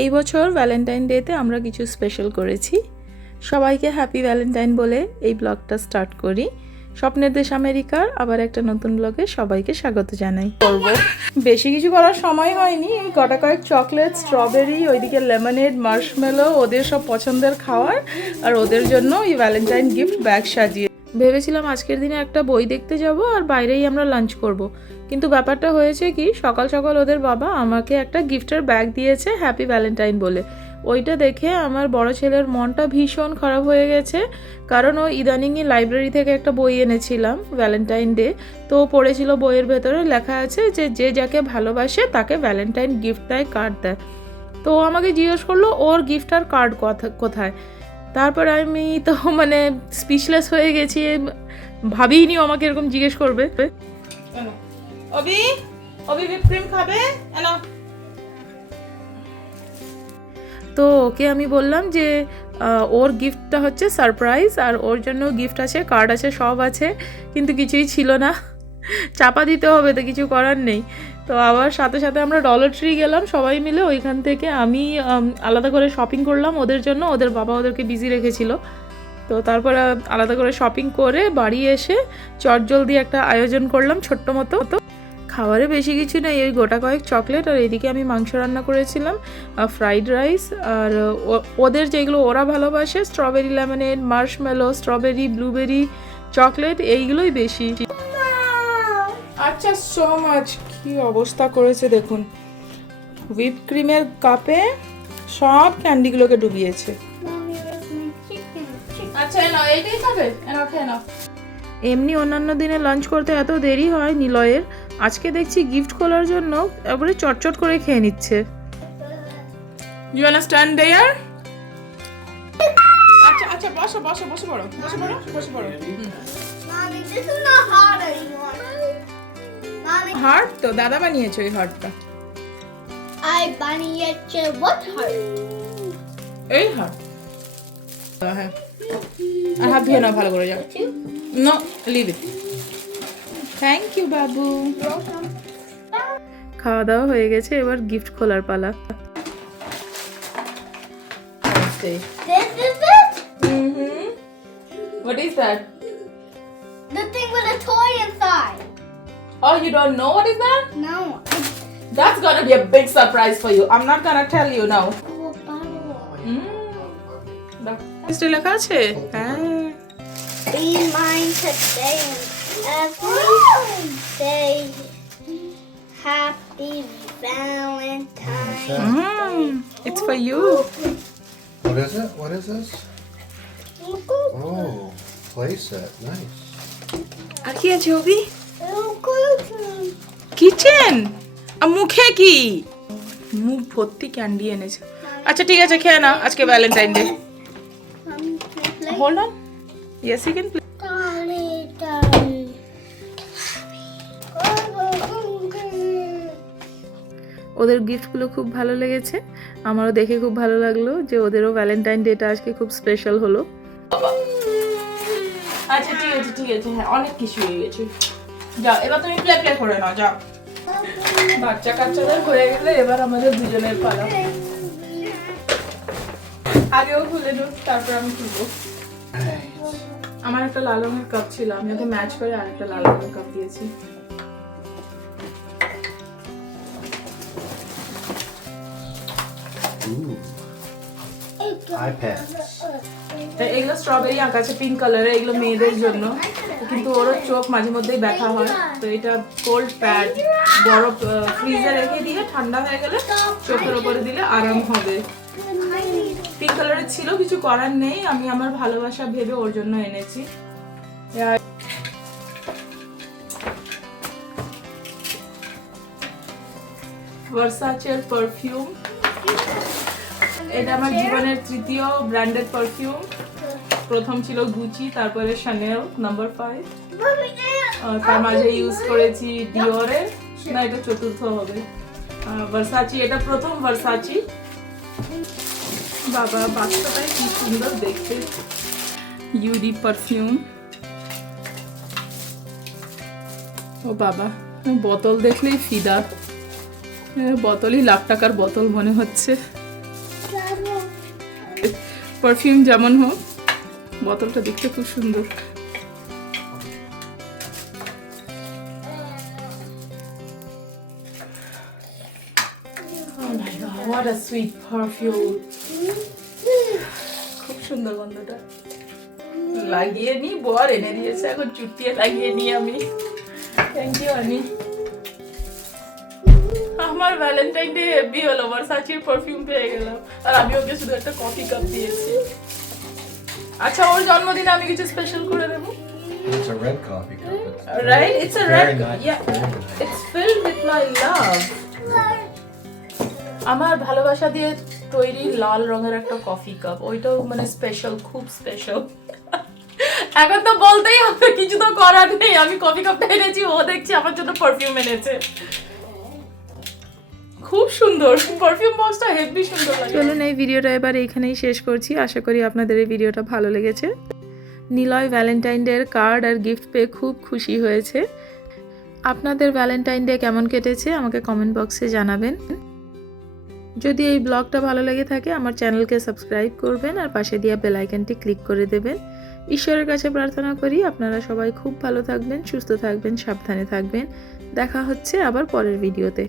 এই বছর ভ্যালেন্টাইন ডেতে আমরা কিছু স্পেশাল করেছি। সবাইকে হ্যাপি ভ্যালেন্টাইন বলে এই ব্লগটা স্টার্ট করি। স্বপ্নের দেশ আমেরিকার আবার একটা নতুন ব্লগে সবাইকে স্বাগত জানাই। করব বেশি কিছু করার সময় হয়নি, এই কটা কয়েক চকলেট, স্ট্রবেরি, ওইদিকে লেমনেড, মার্শমেলো, ওদের সব পছন্দের খাওয়ার, আর ওদের জন্য এই ভ্যালেন্টাইন গিফট ব্যাগ সাজিয়ে ভেবেছিলাম আজকের দিনে একটা বই দেখতে যাব আর বাইরেই আমরা লাঞ্চ করব। কিন্তু ব্যাপারটা হয়েছে কি, সকাল সকাল ওদের বাবা আমাকে একটা গিফটের ব্যাগ দিয়েছে হ্যাপি ভ্যালেন্টাইন বলে। ওইটা দেখে আমার বড় ছেলের মনটা ভীষণ খারাপ হয়ে গেছে, কারণ ও ইদানিংই লাইব্রেরি থেকে একটা বই এনেছিলাম ভ্যালেন্টাইন ডে। তো ও পড়েছিল, বইয়ের ভেতরে লেখা আছে যে যে যাকে ভালোবাসে তাকে ভ্যালেন্টাইন গিফট দেয়, কার্ড দেয়। তো ও আমাকে জিজ্ঞেস করলো ওর গিফট আর কার্ড কোথায়। তারপর আমি তো মানে স্পিচলেস হয়ে গেছি, ভাবিনি আমাকে এরকম জিজ্ঞেস করবে। অবি অবি হুইপ ক্রিম খাবে? তো ওকে আমি বললাম যে ওর গিফটটা হচ্ছে সারপ্রাইজ, আর ওর জন্য গিফট আছে, কার্ড আছে, সব আছে, কিন্তু কিছুই ছিল না। চাপা দিতে হবে, তো কিছু করার নেই। তো আবার সাথে সাথে আমরা ডলার ট্রি গেলাম সবাই মিলে। ওইখান থেকে আমি আলাদা করে শপিং করলাম ওদের জন্য, ওদের বাবা ওদেরকে বিজি রেখেছিল। তো তারপরে আলাদা করে শপিং করে বাড়ি এসে চটজলদি একটা আয়োজন করলাম ছোট্ট মতো। খাবারে বেশি কিছু নেই, ওই গোটা কয়েক চকলেট, আর এদিকে আমি মাংস রান্না করেছিলাম, ফ্রাইড রাইস, আর ওদের যেগুলো ওরা ভালোবাসে, strawberry lemonade, Marshmallow, strawberry, blueberry, chocolate, এইগুলোই বেশি। আচ্ছা, সো মাচ। কি অবস্থা করেছে দেখুন, হুইপ ক্রিমের কাপে সব ক্যান্ডিগুলোকে ডুবিয়েছে। আচ্ছা নাও, এইটাই খাবে, নাও খেয়ে নাও। এমনি অন্যান্য দিনে লাঞ্চ করতে এত দেরি হয় নিলয়ের, আজকে দেখছি গিফট খোলার জন্য একবারে চটচট করে খেয়ে নিচ্ছে। ইউ আন্ডারস্ট্যান্ড দেয়ার? আচ্ছা আচ্ছা, বসো বসো, বসে পড়ো, বসে পড়ো, বসে পড়ো। Mommy, this is not hard anymore. Mommy, heart তো দাদা বানিয়েছে ওই হার্টটা। I বানিয়েছে what heart? এই হার্ট। হ্যাঁ, আর হাত ধুয়ে নাও ভালো করে, যাও। No, leave it. Thank you বাবু। খাওয়া দাওয়া হয়ে গেছে, এবার গিফট খোলার পালা। This is it? What is that? The thing with a toy inside. Oh, you don't know what is that? No. That's gonna be a big surprise for you. I'm not gonna tell you now. Still লেখা আছে? হ্যাঁ। Be mine today and every day. Happy Valentine's Day. It's for you. What is it? What is this? Oh, play set. Nice. আর কি আছে Obi? Kitchen. আর মুখে কি? মুখ ভর্তি candy এনেছে। আচ্ছা ঠিক আছে, খেয়ে নাও, আজকে Valentine day. Hold on. Yes, you can play. ওদের গিফটগুলো খুব ভালো লেগেছে, আমারও দেখে খুব ভালো লাগলো যে ওদেরও ভ্যালেন্টাইন ডেটা আজকে খুব স্পেশাল হলো। আচ্ছা ঠিক আছে ঠিক আছে, হ্যাঁ অনেক কিছু হয়ে গেছে। যাও এবার তুমি প্লে করে নাও, যাও। বাচ্চা কাচ্চাদের হয়ে গেলে এবার আমাদের দুজনের পালা। আগেও খুলে নো, তারপর আমি খুলবো। আমার একটা লাল রঙের কাপ ছিল, আমি ওকে ম্যাচ করে আরেকটা লাল রঙের কাপ দিয়েছি। Ooh. iPads. এগুলো স্ট্রবেরি আঁকা আছে পিঙ্ক কালারের, এগুলো মেয়েদের জন্য, কিন্তু ওরও চোখ মাঝে মধ্যেই ব্যথা হয়। তো এটা কোল্ড প্যাড, বরফ ফ্রিজে রেখে দিয়ে ঠান্ডা হয়ে গেলে চোখের উপরে দিলে আরাম হবে। পিঙ্ক কালারের ছিল, কিছু করার নেই, আমি আমার ভালোবাসা ভেবে ওর জন্য এনেছি। ভার্সাচের পারফিউম, এটা আমার জীবনের তৃতীয় ব্র্যান্ডেড পারফিউম। প্রথম ছিল গুচি, তারপরে শানেল নাম্বার 5, তার মাঝে ইউজ করেছি ডিওরের, না এটা চতুর্থ হবে, ভার্সাচি, এটা প্রথম ভার্সাচি। বাবা বাচ্চাটাই কি সুন্দর দেখতে। UD perfume. ও বাবা, বোতল দেখলেই ফিদা, বোতলই লাখ টাকার বোতল মনে হচ্ছে। পারফিউম যেমন হোক, বোতলটা দেখতে খুব সুন্দর। Oh my God, what a sweet perfume. খুব সুন্দর গন্ধটা। লাগিয়ে নি, বর এনে দিয়েছে, এখন চুটিয়ে লাগিয়ে নি আমি। থ্যাংক ইউ আনি। আমার ভ্যালেন্টাইন ডে হেভি হলো, ভার্সাচির পারফিউম পেয়ে গেলাম, আর আমি ওকে শুধু একটা কফি কাপ দিয়েছি। আচ্ছা, ওর জন্মদিনে আমি কিছু স্পেশাল করে দেবো। It's a red coffee cup. Right? It's a very red. nice. Yeah. Very nice. It's filled with my love. আমার ভালোবাসা দিয়ে তৈরি লাল রঙের একটা কফি কাপ, ওইটাও মানে স্পেশাল, খুব স্পেশাল। এখন তো বলতেই হবে, কিছু তো করার নেই। আমি কফি কাপটা এনেছি, ও দেখছি আমার জন্য পারফিউম এনেছে। খুব সুন্দর পারফিউম বক্সটা, হেভি সুন্দর লাগে। চলুন এই ভিডিওটা এবার এইখানেই শেষ করছি। আশা করি আপনাদের এই ভিডিওটা ভালো লেগেছে। নিলয় ভ্যালেন্টাইন ডে এর কার্ড আর গিফট পেয়ে খুব খুশি হয়েছে। আপনাদের ভ্যালেন্টাইন ডে কেমন কেটেছে আমাকে কমেন্ট বক্সে জানাবেন। যদি এই ব্লগটা ভালো লেগে থাকে আমার চ্যানেলকে সাবস্ক্রাইব করবেন আর পাশে দেওয়া বেল আইকনটি ক্লিক করে দেবেন। ঈশ্বরের কাছে প্রার্থনা করি আপনারা সবাই খুব ভালো থাকবেন, সুস্থ থাকবেন, সাবধানে থাকবেন। দেখা হচ্ছে আবার পরের ভিডিওতে।